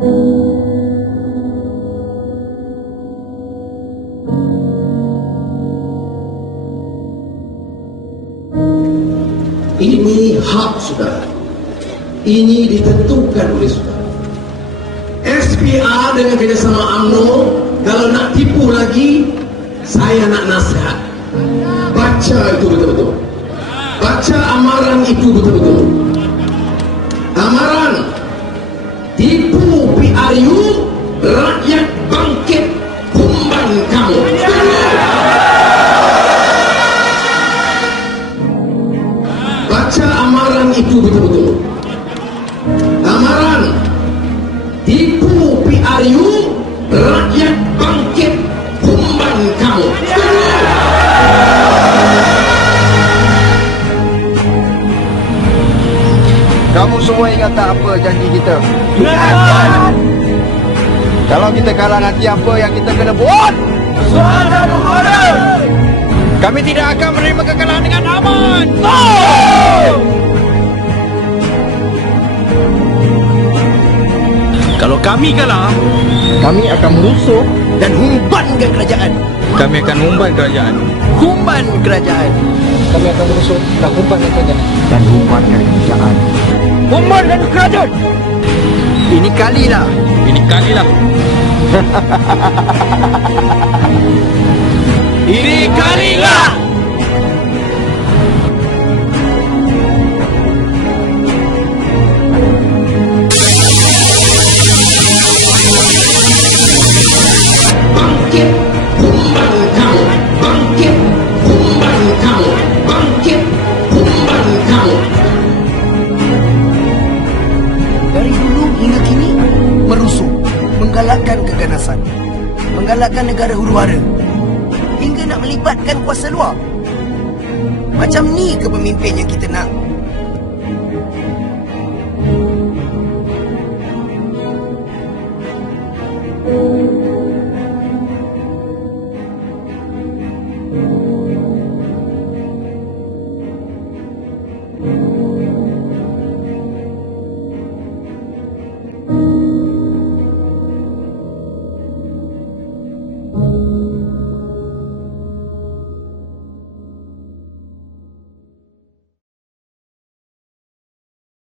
Ini hak saudara. Ini ditentukan oleh saudara. SPA dengan kerjasama UMNO, kalau nak tipu lagi, saya nak nasihat. Baca itu betul-betul. Baca amaran itu betul-betul. Amaran tipu PRU, rakyat bangkit, kumban kamu. Baca amaran itu betul-betul. Amaran tipu PRU, rakyat bangkit, kumban kamu. Kamu semua ingat tak apa janji kita? Ingat. Kalau kita kalah nanti apa yang kita kena buat? Suara berhormat. Kami tidak akan menerima kekalahan dengan aman. Kalau kami kalah, Kami akan merusuh dan humbankan kerajaan. Kami akan umban kerajaan. Humban kerajaan. Kami akan merusuh dan umbankan kerajaan. Dan humbankan kerajaan. Humbankan kerajaan. Ini kalilah. Ini kalilah. Ini kalilah. Bangkit, kumban kamu. Bangkit, kumban kamu. Bangkit, kumban kamu. Dari dulu hingga kini, merusuh, menggalakkan keganasan, menggalakkan negara huru-hara, hingga nak melibatkan kuasa luar. Macam ni kepemimpin yang kita nak.